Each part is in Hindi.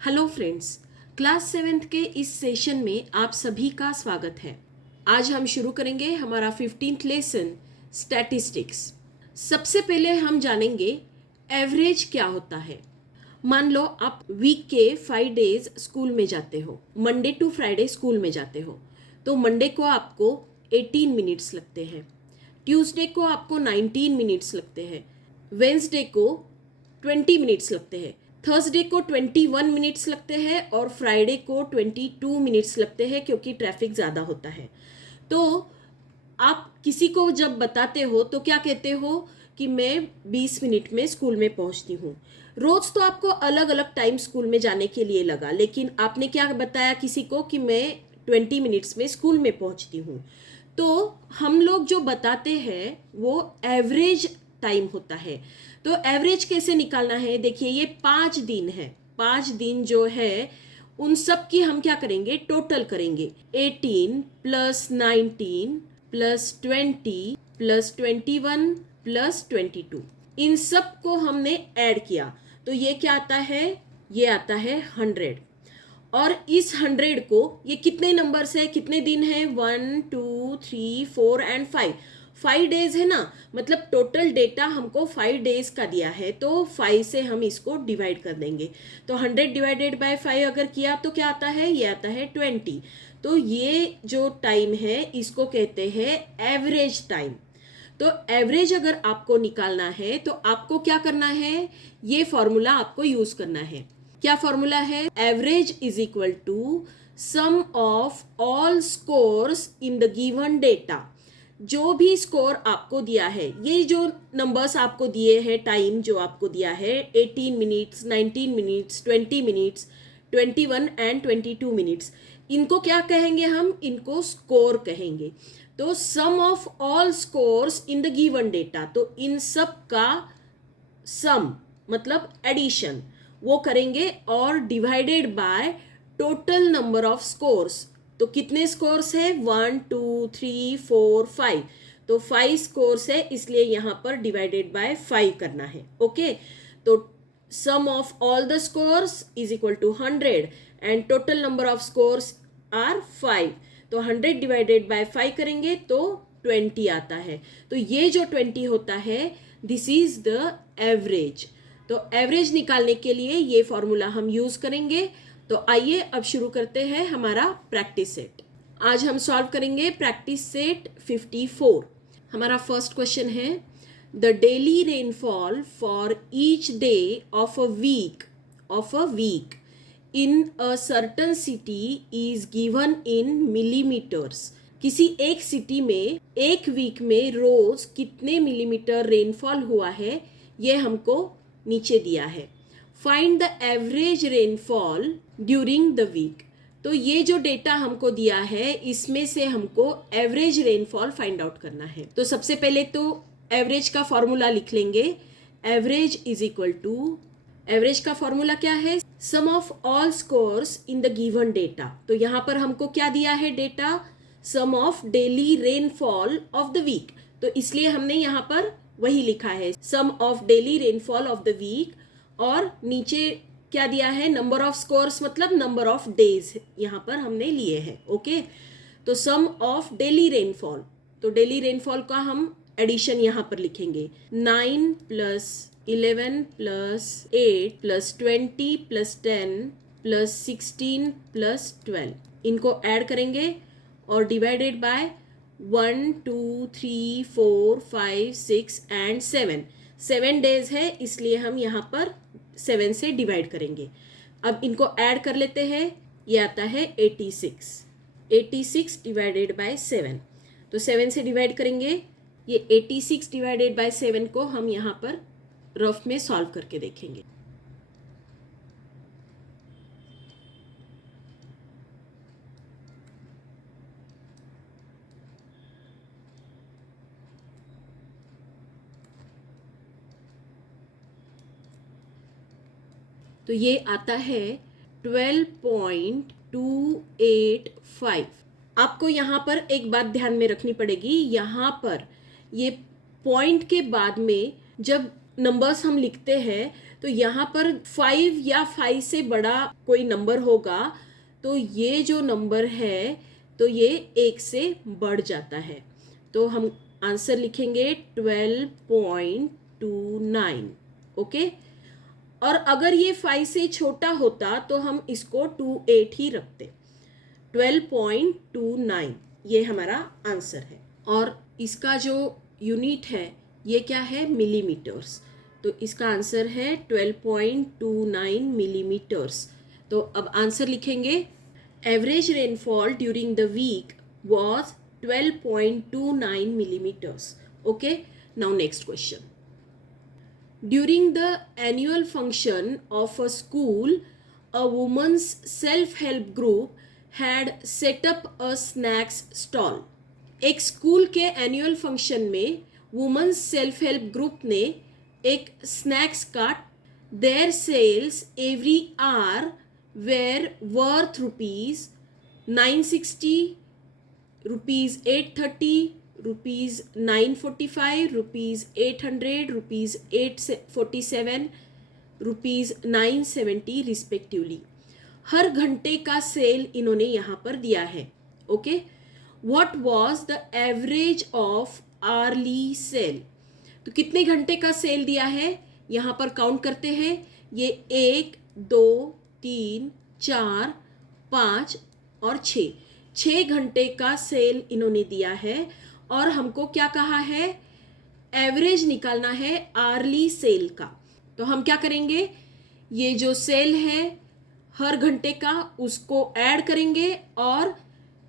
हेलो फ्रेंड्स, क्लास 7th के इस सेशन में आप सभी का स्वागत है। आज हम शुरू करेंगे हमारा 15th लेसन स्टैटिस्टिक्स। सबसे पहले हम जानेंगे एवरेज क्या होता है। मान लो आप वीक के 5 डेज स्कूल में जाते हो, मंडे टू फ्राइडे स्कूल में जाते हो, तो मंडे को आपको 18 मिनट्स लगते हैं, ट्यूसडे को आपको 19 मिनट्स लगते हैं, वेंसडे को 20 मिनट्स लगते हैं, थर्सडे को 21 मिनट्स लगते हैं और फ्राइडे को 22 मिनट्स लगते हैं क्योंकि ट्रैफिक ज़्यादा होता है। तो आप किसी को जब बताते हो तो क्या कहते हो कि मैं 20 मिनट में स्कूल में पहुंचती हूँ। रोज़ तो आपको अलग अलग टाइम स्कूल में जाने के लिए लगा, लेकिन आपने क्या बताया किसी को कि मैं 20 मिनट्स में स्कूल में पहुंचती हूँ। तो हम लोग जो बताते हैं वो एवरेज टाइम होता है। तो एवरेज कैसे निकालना है, देखिए ये 5 दिन है। 5 दिन जो है उन सब की हम क्या करेंगे, टोटल करेंगे। 18 प्लस 19 प्लस 20 प्लस 21 प्लस 22, इन सब को हमने ऐड किया तो ये क्या आता है, ये आता है 100। और इस 100 को ये कितने नंबर्स है, कितने दिन है, 1 2 3 4 एंड 5 डेज है ना। मतलब टोटल डेटा हमको 5 डेज का दिया है तो 5 से हम इसको डिवाइड कर देंगे। तो 100 डिवाइडेड बाय 5 अगर किया तो क्या आता है, ये आता है 20। तो ये जो टाइम है इसको कहते हैं एवरेज टाइम। तो एवरेज अगर आपको निकालना है तो आपको क्या करना है, ये फॉर्मूला आपको यूज करना है। क्या फॉर्मूला है, average is equal to sum of all scores in the given data. जो भी स्कोर आपको दिया है, ये जो नंबर्स आपको दिए हैं, टाइम जो आपको दिया है 18 minutes, 19 minutes, 20 minutes, 21 and 22 minutes, इनको क्या कहेंगे हम, इनको स्कोर कहेंगे। तो sum of all scores in the given data, तो इन सब का सम मतलब एडिशन वो करेंगे और divided by total number of scores. तो कितने स्कोर्स है, 1 2 3 4 5, तो 5 स्कोर्स है इसलिए यहां पर डिवाइडेड बाय 5 करना है। ओके, तो sum of all the scores is equal to 100 and total number of scores are 5। तो 100 डिवाइडेड बाय 5 करेंगे तो 20 आता है। तो ये जो 20 होता है दिस इज द एवरेज। तो एवरेज निकालने के लिए ये फॉर्मूला हम यूज करेंगे। तो आइए अब शुरू करते हैं हमारा प्रैक्टिस सेट। आज हम सॉल्व करेंगे प्रैक्टिस सेट 54। हमारा फर्स्ट क्वेश्चन है, the daily rainfall for each day of a week in a certain city is given in millimeters. किसी एक सिटी में एक वीक में रोज कितने मिलीमीटर रेनफॉल हुआ है ये हमको नीचे दिया है। Find the average rainfall during the week. तो ये जो डेटा हमको दिया है इसमें से हमको एवरेज रेनफॉल फाइंड आउट करना है। तो सबसे पहले तो एवरेज का फॉर्मूला लिख लेंगे। Average is equal to, average का फॉर्मूला क्या है, sum of all scores in the given data. तो यहाँ पर हमको क्या दिया है data, sum of daily rainfall of the week, तो इसलिए हमने यहाँ पर वही लिखा है, sum of daily rainfall of the week. और नीचे क्या दिया है, नंबर ऑफ स्कोर्स मतलब नंबर ऑफ डेज यहाँ पर हमने लिए हैं। ओके, तो सम ऑफ डेली रेनफॉल, तो डेली रेनफॉल का हम एडिशन यहाँ पर लिखेंगे, 9 plus 11 plus 8 plus 20 plus 10 plus 16 plus 12, इनको ऐड करेंगे और डिवाइडेड बाय 1 2 3 4 5 6 एंड 7 डेज है इसलिए हम यहाँ पर 7 से डिवाइड करेंगे। अब इनको ऐड कर लेते हैं, ये आता है 86 डिवाइडेड बाय 7। तो 7 से डिवाइड करेंगे, ये 86 डिवाइडेड बाय 7 को हम यहाँ पर रफ में सॉल्व करके देखेंगे। तो ये आता है 12.285। आपको यहाँ पर एक बात ध्यान में रखनी पड़ेगी, यहाँ पर ये पॉइंट के बाद में जब नंबर्स हम लिखते हैं तो तो यहाँ पर 5 या 5 से बड़ा कोई नंबर होगा तो ये जो नंबर है तो ये 1 से बढ़ जाता है। तो हम आंसर लिखेंगे 12.29। ओके, और अगर ये 5 से छोटा होता तो हम इसको 28 ही रखते। 12.29 ये हमारा आंसर है। और इसका जो यूनिट है ये क्या है, मिलीमीटर्स। तो इसका आंसर है 12.29 मिलीमीटर्स। तो अब आंसर लिखेंगे, average rainfall during the week was 12.29 millimeters. Okay, now next question. During the annual function of a school, a women's self-help group had set up a snacks stall. एक स्कूल के एनुअल फंक्शन में वुमेन्स सेल्फ हेल्प ग्रुप ने एक स्नैक्स का their sales every hour were worth ₹960, ₹830, ₹945, ₹800, ₹847, ₹970 respectively. हर घंटे का सेल इन्होंने यहाँ पर दिया है। Okay, what was the average of hourly sale? तो कितने घंटे का सेल दिया है यहाँ पर काउंट करते हैं। ये 1, 2, 3, 4, 5 और 6 घंटे का सेल इन्होंने दिया है। और हमको क्या कहा है, एवरेज निकालना है आर्ली सेल का। तो हम क्या करेंगे, ये जो सेल है हर घंटे का उसको ऐड करेंगे और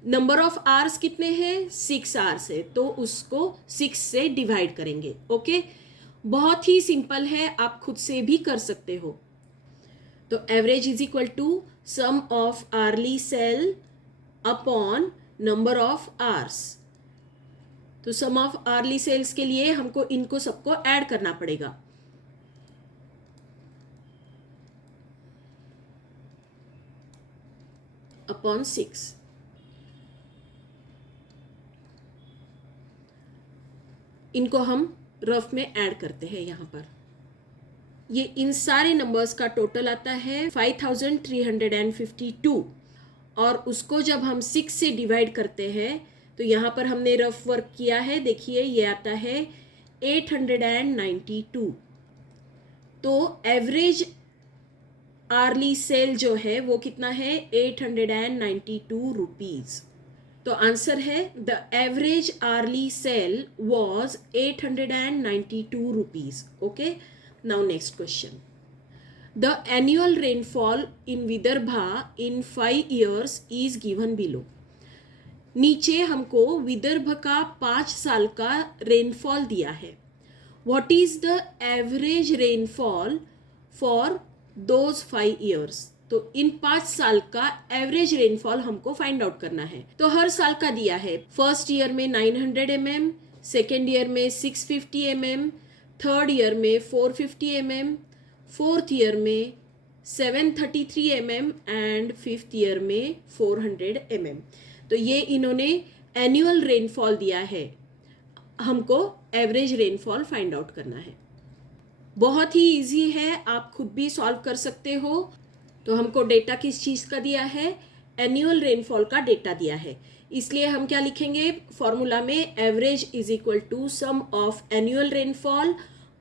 नंबर ऑफ आवर्स कितने हैं, 6 आवर्स है, तो उसको 6 से डिवाइड करेंगे। ओके, बहुत ही सिंपल है, आप खुद से भी कर सकते हो। तो average is equal to sum of hourly sale upon number of hours. तो सम ऑफ आर्ली सेल्स के लिए हमको इनको सबको ऐड करना पड़ेगा। अपॉन 6। इनको हम रफ में ऐड करते हैं यहाँ पर। ये इन सारे नंबर्स का टोटल आता है 5352 और उसको जब हम 6 से डिवाइड करते हैं तो यहाँ पर हमने रफ वर्क किया है, देखिए ये आता है 892। तो एवरेज आर्ली सेल जो है वो कितना है, 892 रुपीज। तो आंसर है the average hourly sale was 892 rupees. Okay, now next question. The annual rainfall in Vidarbha in 5 years is given below. नीचे हमको विदर्भ का 5 साल का रेनफॉल दिया है। What is the average rainfall for those 5 years? तो इन 5 साल का एवरेज रेनफॉल हमको फाइंड आउट करना है। तो हर साल का दिया है, फर्स्ट ईयर में 900 mm, सेकेंड ईयर में 650 mm, थर्ड ईयर में 450 mm, फोर्थ ईयर में 733 mm एंड फिफ्थ ईयर में 400 mm। तो ये इन्होंने एनुअल रेनफॉल दिया है, हमको एवरेज रेनफॉल फाइंड आउट करना है। बहुत ही इजी है, आप खुद भी सॉल्व कर सकते हो। तो हमको डेटा किस चीज़ का दिया है, एनुअल रेनफॉल का डेटा दिया है, इसलिए हम क्या लिखेंगे फॉर्मूला में, average is equal to sum of annual rainfall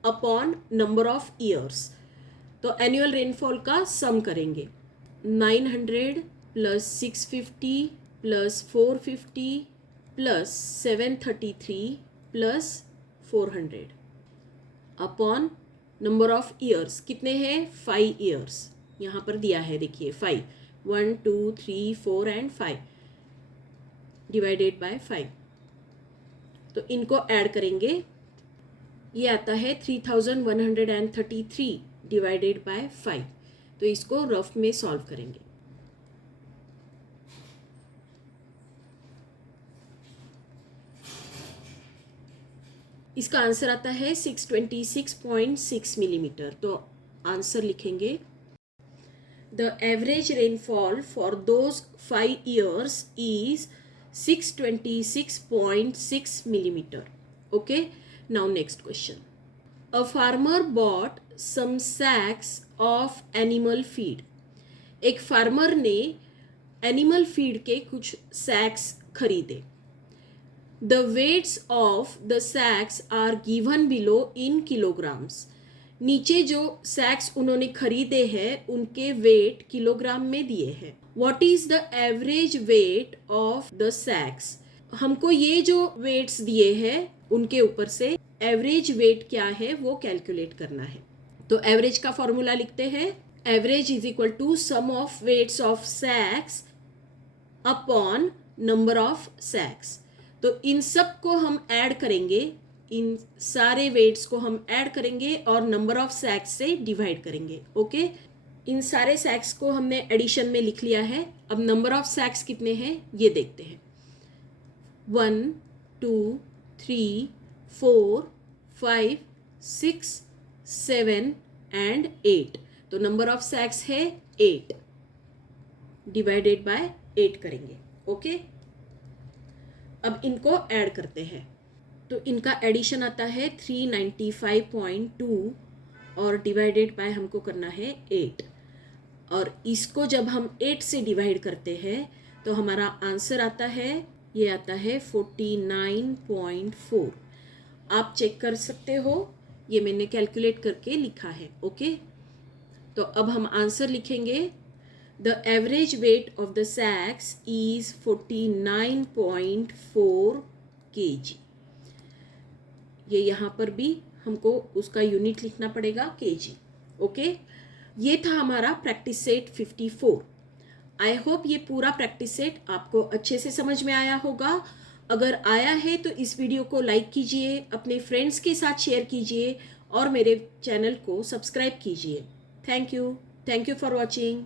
upon number of years. तो एनुअल रेनफॉल का सम करेंगे, 900 plus 650 plus 450 plus 733 plus 400 upon number of years कितने हैं, 5 years यहाँ पर दिया है, देखिए 5, 1 2 3 4 एंड 5 डिवाइडेड बाय 5। तो इनको ऐड करेंगे, ये आता है 3133 डिवाइडेड बाय 5। तो इसको रफ में सॉल्व करेंगे। इसका आंसर आता है 626.6 मिलीमीटर। तो आंसर लिखेंगे, the average rainfall for those 5 years इज 626.6 millimeter. Okay, now next question. A farmer bought some sacks of animal feed. एक फार्मर ने एनिमल फीड के कुछ सैक्स खरीदे। The weights of the sacks are given below in kilograms. नीचे जो सैक्स उन्होंने खरीदे हैं उनके वेट किलोग्राम में दिए हैं। What is the average weight of the sacks. हमको ये जो वेट्स दिए हैं उनके ऊपर से एवरेज वेट क्या है वो कैलकुलेट करना है। तो एवरेज का फॉर्मूला लिखते हैं। Average is equal to sum of weights of sacks upon number of sacks. तो इन सब को हम ऐड करेंगे, इन सारे वेट्स को हम ऐड करेंगे और नंबर ऑफ सैक्स से डिवाइड करेंगे। ओके, इन सारे सैक्स को हमने एडिशन में लिख लिया है। अब नंबर ऑफ सैक्स कितने हैं ये देखते हैं। 1 2 3 4 5 6 7 एंड 8। तो नंबर ऑफ सैक्स है 8, डिवाइडेड बाय 8 करेंगे। ओके, अब इनको ऐड करते हैं। तो इनका एडिशन आता है 395.2 और डिवाइडेड बाय हमको करना है 8। और इसको जब हम 8 से डिवाइड करते हैं तो हमारा आंसर आता है, ये आता है 49.4। आप चेक कर सकते हो, ये मैंने कैलकुलेट करके लिखा है। ओके, तो अब हम आंसर लिखेंगे। The average weight of the sacks is 49.4 kg। ये यहाँ पर भी हमको उसका यूनिट लिखना पड़ेगा kg। ओके, ये था हमारा प्रैक्टिस सेट 54। आई होप ये पूरा प्रैक्टिस सेट आपको अच्छे से समझ में आया होगा। अगर आया है तो इस वीडियो को लाइक कीजिए, अपने फ्रेंड्स के साथ शेयर कीजिए और मेरे चैनल को सब्सक्राइब कीजिए। Thank you for watching.